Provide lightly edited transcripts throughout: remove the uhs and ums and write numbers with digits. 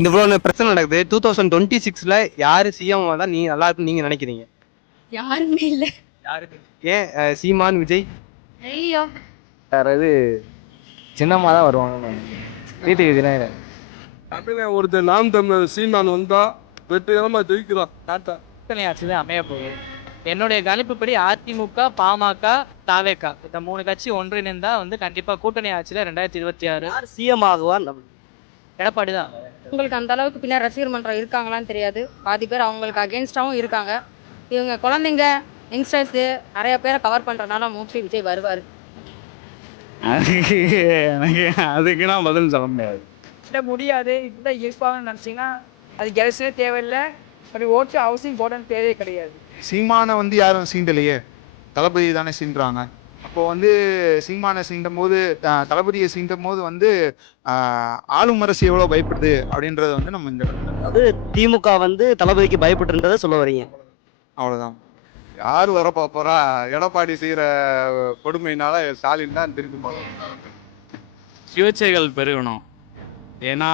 இந்த இவ்வளோ பிரச்சனை நடக்குது. 2026ல யாரு சிஎம் வந்தா நீ நல்லா இருக்குன்னு நீங்க நினைக்கிறீங்க? யாருமே இல்ல. யாருக்கு? ஏன் சீமான், விஜய்? ஐயோ யாராவது சின்னம்மா தான் வருவாங்க. வீட்டுக்கு விநாயகர் தமிழ ஒருத்தர் நாம் தமிழர் சீமான் வந்தா வெற்றிகரமா ஜெயிக்கிறான். டாட்டா கூட்டணி ஆட்சி தான் அமைய போகுது. என்னுடைய கணிப்புப்படி அதிமுக, பாமக, தாவேக இந்த 3 கட்சி ஒன்றிணைந்தா கண்டிப்பா கூட்டணி ஆட்சியில 2026 சிஎம் ஆகுவான். எடப்பாடி தான். உங்களுக்கு அந்த அளவுக்கு பின்னாடி ரசிகர் மன்றம் இருக்காங்களான்னு தெரியாது. பாதி பேர் அவங்களுக்கு அகேன்ஸ்டாகவும் இருக்காங்க. இவங்க குழந்தைங்க யங்ஸ்டர்ஸு நிறைய பேரை கவர் பண்ணுறதுனால மோஸ்ட்லி விஜய் வருவார். எனக்கு அதுக்கு நான் பதில் சொல்ல முடியாது. முடியாது இப்படிதான் இருப்பாங்கன்னு நினச்சிங்கன்னா அது கெலசனே தேவையில்லை. அப்படி ஓட்டு ஹவுசிங் போர்டுன்னு தேவையே கிடையாது. சீமானை யாரும் சீண்டலையே, தளபதி தானே சீண்டுறாங்க. அப்போது சீமானை சீண்டும் போது தளபதியை சீண்டும் போது ஆளும் அரசு எவ்வளோ பயப்படுது அப்படின்றத நம்ம இந்த அது திமுக தளபதிக்கு பயப்பட்டுன்றதை சொல்ல வரீங்க. அவ்வளோதான். யார் வர போறா? எடப்பாடி செய்கிற கொடுமையினால ஸ்டாலின் தான் திருப்பி போகிறோம். சுயேட்சைகள் பெருகணும். ஏன்னா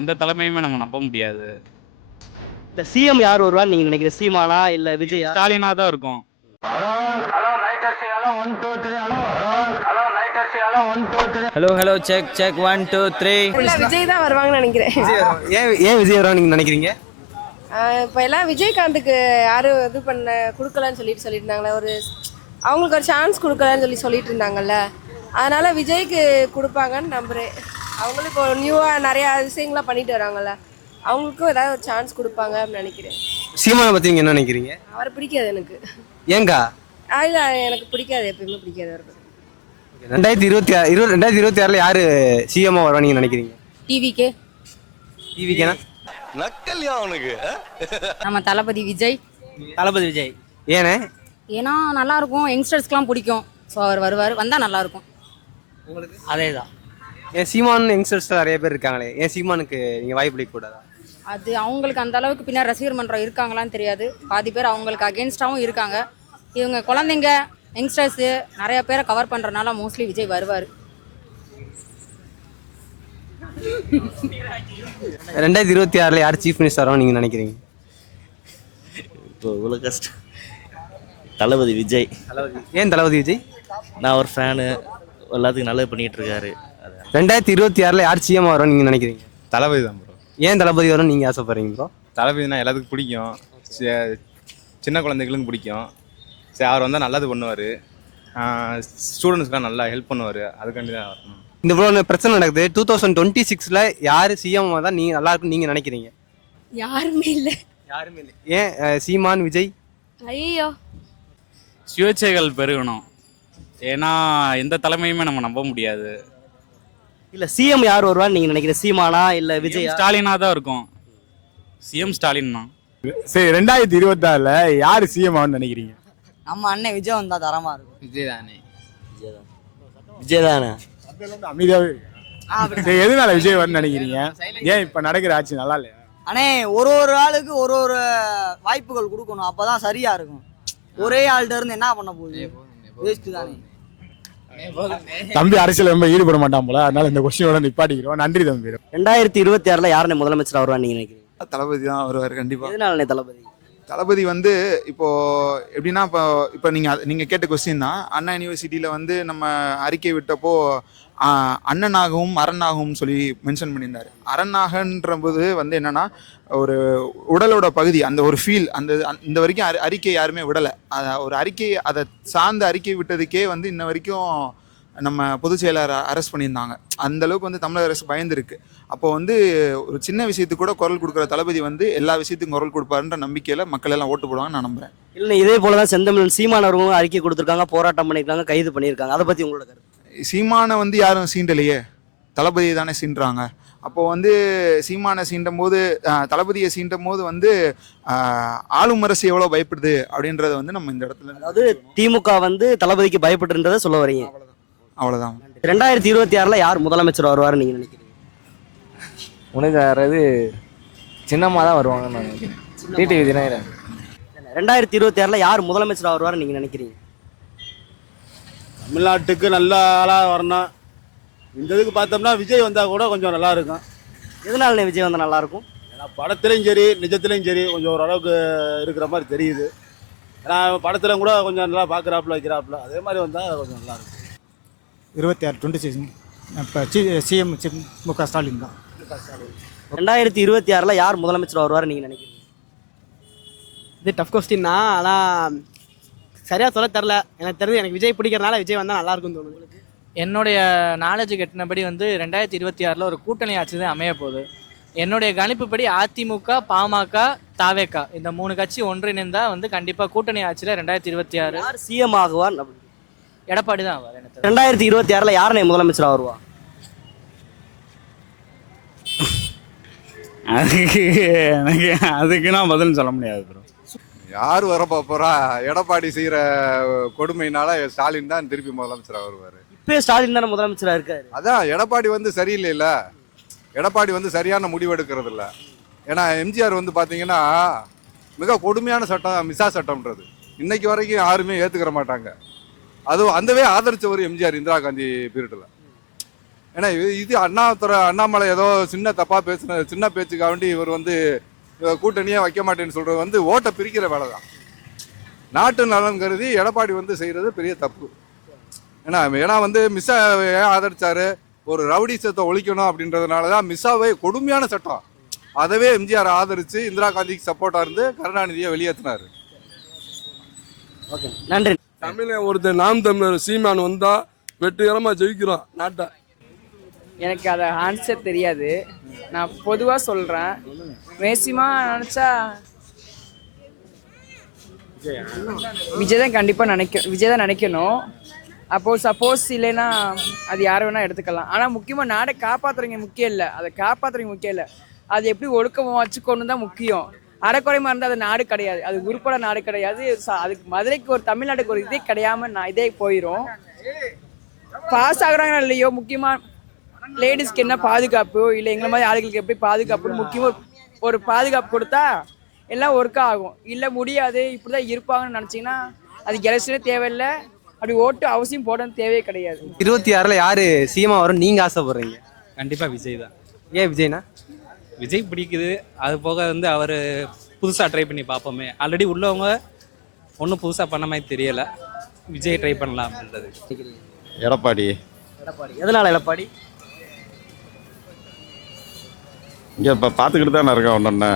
எந்த தலைமையுமே நம்ம நம்ப முடியாது. இந்த சிஎம் யார் வருவான்னு நீங்க நினைக்கிற? சீமானா இல்ல விஜயா? ஸ்டாலினா தான் இருக்கும். Hello hello check check 1 2 3. Vijay தான் வருவாங்கன்னு நினைக்கிறேன். ஏன் விஜய் வருவான்னு நீங்க நினைக்கிறீங்க? இப்போ எல்லாம் விஜயகாந்துக்கு யாரும் இது கொடுக்கலன்னு சொல்லியிருந்தாங்களே, அவங்களுக்கு ஒரு சான்ஸ் கொடுக்கலன்னு சொல்லிட்டு இருந்தாங்கல்ல, அதனால விஜய்க்கு கொடுப்பாங்கன்னு நம்புறேன். அவங்களும் இப்போ நியூவாக நிறையா விஷயங்கள்லாம் பண்ணிட்டு வராங்கல்ல, அவங்களுக்கும் ஏதாவது ஒரு சான்ஸ் கொடுப்பாங்க அப்படின்னு நினைக்கிறேன். சீமானை பத்தி நீங்க என்ன நினைக்கிறீங்க? அவரை பிடிக்காது எனக்கு. ஏங்கா? இல்லை எனக்கு பிடிக்காது, எப்பயுமே பிடிக்காது அவருக்கு. 2026ல யாரு சிஎம் வருவா நீங்க நினைக்கிறீங்க? டிவிக்கேனா நக்கல்யா அவனுக்கு. நம்ம தளபதி விஜய். தளபதி விஜய் ஏனே? ஏன்னா நல்லா இருக்கும், யங்ஸ்டர்ஸ்க்குலாம் பிடிக்கும். ஸோ அவர் வருவார், வந்தால் நல்லா இருக்கும். உங்களுக்கு அதே தான். ஏன் சீமான் யங்ஸ்டர்ஸ் நிறைய பேர் இருக்காங்களே, ஏன் சீமானுக்கு நீங்க வாய்ப்பு அளிக்க கூடாதா? அது அவங்களுக்கு அந்த அளவுக்கு பின்னாடி ரசிகர் மன்றம் இருக்காங்களான்னு தெரியாது. பாதி பேர் அவங்களுக்கு அகேன்ஸ்டாகவும் இருக்காங்க. இவங்க குழந்தைங்க யங்ஸ்டர்ஸு நிறைய பேரை கவர் பண்ணுறதுனால மோஸ்ட்லி விஜய் வருவார். 2026ல யார் சீஃப் மினிஸ்டர் வருவான்னு நீங்க நினைக்கிறீங்க? இப்போ இவ்வளோ கஷ்டம். தளபதி விஜய். ஏன் தளபதி விஜய்? நான் ஒரு ஃபேனு, எல்லாத்துக்கும் நல்லது பண்ணிட்டு இருக்காரு. 2026ல யார் சிஎம் வருவான்னு நீங்க நினைக்கிறீங்க? தளபதி தான் ப்ரோ. ஏன் தளபதி வரும்னு நீங்க ஆசைப்படுறீங்க ப்ரோ? தளபதினா எல்லாத்துக்கும் பிடிக்கும். சின்ன குழந்தைகளுக்கும் பிடிக்கும். சரி, அவர் வந்தால் நல்லது பண்ணுவார். ஸ்டூடெண்ட்ஸ்க்குலாம் நல்லா ஹெல்ப் பண்ணுவார். அதுக்காண்டி தான் வரணும். இந்த இவ்வளோ பிரச்சனை நடக்குது. 2026ல யாரு சிஎம் வந்தா நீங்க நல்லா இருக்குன்னு நீங்க நினைக்கிறீங்க? யாருமே இல்லை. யாருமே இல்லை. ஏன் சீமான், விஜய்? ஐயோ சுயேட்சைகள் பெருகணும். ஏன்னா எந்த தலைமையுமே நம்ம நம்ப முடியாது. இல்ல சிஎம் யார் வருவான்னு நீங்க நினைக்கிற? சீமானா இல்ல விஜய்? ஸ்டாலினா தான் இருக்கும். சிஎம் ஸ்டாலின் தான். சரி, 2026ல யாரு சிஎம் ஆகும்னு நினைக்கிறீங்க? நம்ம அண்ணன் விஜய் வந்தா தரமா இருக்கும். விஜய் தானே. விஜய் தானே. அமைதியாவே. சரி, எதனால விஜய் வரும்னு நினைக்கிறீங்க? ஏன் இப்ப நடக்கிற ஆட்சி நல்லா இல்லையா? அண்ணே ஒரு ஆளுக்கு ஒரு வாய்ப்புகள் கொடுக்கணும், அப்பதான் சரியா இருக்கும். ஒரே ஆள்கிட்ட இருந்து என்ன பண்ண போகுது? வேஸ்ட் தானே. தம்பி அரசியல் ரொம்ப ஈடுபட மாட்டான் போல, அதனால இந்த கொஸ்டினோட நிப்பாட்டிக்கிறோம். நன்றி தம்பி. 2026ல யாருன்னு முதலமைச்சர் வருவான்னு நீங்க நினைக்கிறீங்க? தளபதி தான் வருவார் கண்டிப்பாக. எதனால தளபதி? தளபதி இப்போ எப்படின்னா, இப்போ நீங்கள் கேட்ட கொஸ்டின் தான். அண்ணா யூனிவர்சிட்டியில் நம்ம அறிக்கை விட்டப்போ அண்ணனாகவும் அரணாகவும் சொல்லி மென்ஷன் பண்ணியிருந்தார். அரணாகன்ற போது என்னன்னா, ஒரு உடலோட பகுதி, அந்த ஒரு ஃபீல், இந்த வரைக்கும் அறிக்கை யாருமே விடலை. ஒரு அறிக்கை, அதை சார்ந்த அறிக்கை விட்டதுக்கே இன்ன வரைக்கும் நம்ம பொதுச் செயலாளர் அரெஸ்ட் பண்ணியிருந்தாங்க. அந்த அளவுக்கு தமிழக அரசு பயந்துருக்கு. அப்போ ஒரு சின்ன விஷயத்துக்கு கூட குரல் கொடுக்குற தளபதி எல்லா விஷயத்துக்கும் குரல் கொடுப்பாருன்ற நம்பிக்கையில மக்கள் எல்லாம் ஓட்டு போடுவாங்க நான் நம்புறேன். இல்லை, இதே போலதான் செந்தமிழன் சீமானவர்களும் அறிக்கை கொடுத்துருக்காங்க, போராட்டம் பண்ணியிருக்காங்க, கைது பண்ணியிருக்காங்க. அதை பத்தி உங்களோட கருத்து? சீமானை யாரும் சீண்டலையே, தளபதியை தானே சீண்டுறாங்க. அப்போ சீமானை சீண்டும் போது தளபதியை சீண்டும் போது ஆளும் அரசு எவ்வளோ பயப்படுது அப்படின்றத நம்ம இந்த இடத்துல, அதாவது திமுக தளபதிக்கு பயப்பட்டுன்றதை சொல்ல வரீங்க. அவ்வளோதான். 2026ல யார் முதலமைச்சர் வருவாருன்னு நீங்க நினைக்கிறீங்க? உனக்கு யாராவது சின்னம்மா தான் வருவாங்கன்னு நான் நினைக்கிறேன். வீட்டுக்கு விநாயகர். 2026ல யார் முதலமைச்சர் வருவாருன்னு நீங்க நினைக்கிறீங்க? தமிழ்நாட்டுக்கு நல்ல ஆளாக வரணும். இந்த இதுக்கு பார்த்தோம்னா விஜய் வந்தால் கூட கொஞ்சம் நல்லா இருக்கும். எதனால விஜய் வந்தால் நல்லாயிருக்கும்? ஏன்னா படத்துலையும் சரி நிஜத்துலையும் சரி கொஞ்சம் ஓரளவுக்கு இருக்கிற மாதிரி தெரியுது. ஏன்னா படத்தில் கூட கொஞ்சம் நல்லா பார்க்குறாப்புல வைக்கிறாப்புல, அதே மாதிரி வந்தால் கொஞ்சம் நல்லாயிருக்கும். 26 இப்போ சிஎம் முக ஸ்டாலின் தான். 2026 யார் முதலமைச்சர் வருவார் நீங்கள் நினைக்கிறீங்க? இது டஃப் கொஸ்டின் தான், ஆனால் சரியாக சொல்ல தெரில. எனக்கு தெரிஞ்சு எனக்கு விஜய் பிடிக்கிறதுனால விஜய் வந்தால் நல்லா இருக்கும்னு தோணுது. என்னுடைய நாலேஜ் கட்டினபடி வந்து 2026 ஒரு கூட்டணி ஆட்சி தான் அமைய போகுது. என்னுடைய கணிப்புப்படி அதிமுக, பாமக, தாவேகா இந்த 3 கட்சி ஒன்றிணைந்தா வந்து கண்டிப்பாக கூட்டணி ஆட்சியில் 2026 யார் சிஎம் ஆகுவார்? எடப்பாடி தான் ஆவார். எனக்கு 2026 யார் முதலமைச்சராக வருவா? அதுக்கு நான் பதில் சொல்ல முடியாது ப்ரோ. யார் வர போகிறா? எடப்பாடி செய்கிற கொடுமையினால ஸ்டாலின் தான் திருப்பி முதலமைச்சராக வருவார். இப்போ ஸ்டாலின் தானே முதலமைச்சராக இருக்காரு. அதான் எடப்பாடி வந்து சரியில்லைல்ல, எடப்பாடி வந்து சரியான முடிவு எடுக்கிறது இல்லை. ஏன்னா எம்ஜிஆர் வந்து பார்த்தீங்கன்னா மிக கொடுமையான சட்டம் மிசா சட்டம்ன்றது இன்னைக்கு வரைக்கும் யாருமே ஏற்றுக்கிற மாட்டாங்க. அதுவும் அந்தவே ஆதரிச்சவர் எம்ஜிஆர் இந்திரா காந்தி பீரியடில். ஏன்னா இது அண்ணாமலை ஏதோ சின்ன தப்பாக பேசின சின்ன பேச்சுக்காக வேண்டி இவர் வந்து கூட்டணியே வைக்க மாட்டேன்னு சொல்கிறது வந்து ஓட்டை பிரிக்கிற வேலை தான். நாட்டு நலன் கருதி எடப்பாடி வந்து செய்கிறது பெரிய தப்பு. ஏன்னா வந்து மிஸ்ஸா ஆதரிச்சாரு, ஒரு ரவுடிசத்தை ஒழிக்கணும் அப்படின்றதுனால தான் மிஸ்ஸாவே கொடுமையான சட்டம் அதவே எம்ஜிஆர் ஆதரித்து இந்திரா காந்திக்கு சப்போர்ட்டாக இருந்து கருணாநிதியை வெளியேற்றினார். ஓகே, நன்றி. தமிழன் ஒருத்தர் நாம் தமிழர் சீமான் வந்தால் வெற்றிகரமாக ஜெயிக்கிறோம் நாட்டை. எனக்கு அதை ஆன்சர் தெரியாது, நான் பொதுவாக சொல்கிறேன். மேக்சிமம் நினச்சா விஜய் தான் கண்டிப்பாக விஜய் தான் நினைக்கணும். அப்போது சப்போஸ் இல்லைன்னா அது யாரை வேணால் எடுத்துக்கலாம். ஆனால் முக்கியமாக நாடை காப்பாற்றுறவங்க முக்கியம் இல்லை, அதை காப்பாற்றுறவங்க முக்கியம் இல்லை, அது எப்படி ஒழுக்கமாக வச்சுக்கொண்டு தான் முக்கியம். அறக்குறைமா இருந்தால் அது நாடு கிடையாது, அது உருப்பட நாடு கிடையாது. அதுக்கு மதுரைக்கு ஒரு தமிழ்நாட்டுக்கு ஒரு இதே கிடையாமல் இதே போயிடும். பாஸ் ஆகுறாங்கன்னா இல்லையோ, முக்கியமாக லேடிஸ்க்கு என்ன பாதுகாப்பு, இல்லை எங்களை மாதிரி ஆளுகளுக்கு எப்படி பாதுகாப்புன்னு முக்கியமாக ஒரு பாதுகாப்பு கொடுத்தா எல்லாம் ஒர்க் ஆகும். இல்லை முடியாது இப்படி தான் இருப்பாங்கன்னு நினச்சிங்கன்னா அது எலெக்ஷனே தேவையில்லை, அப்படி ஓட்டு அவசியம் போடணும்னு தேவையே கிடையாது. 26 யார் சிஎம்மாக வரும் நீங்கள் ஆசைப்படுறீங்க? கண்டிப்பாக விஜய் தான். ஏன் விஜய்னா? விஜய் பிடிக்குது, அது போக வந்து அவர் புதுசாக ட்ரை பண்ணி பார்ப்போமே. ஆல்ரெடி உள்ளவங்க ஒன்றும் புதுசாக பண்ண மாதிரி தெரியலை, விஜய் ட்ரை பண்ணலாம் அப்படின்றது. எடப்பாடி எதனால எடப்பாடி? இங்கே இப்போ பார்த்துக்கிட்டு தானே இருக்கேன் ஒன்று.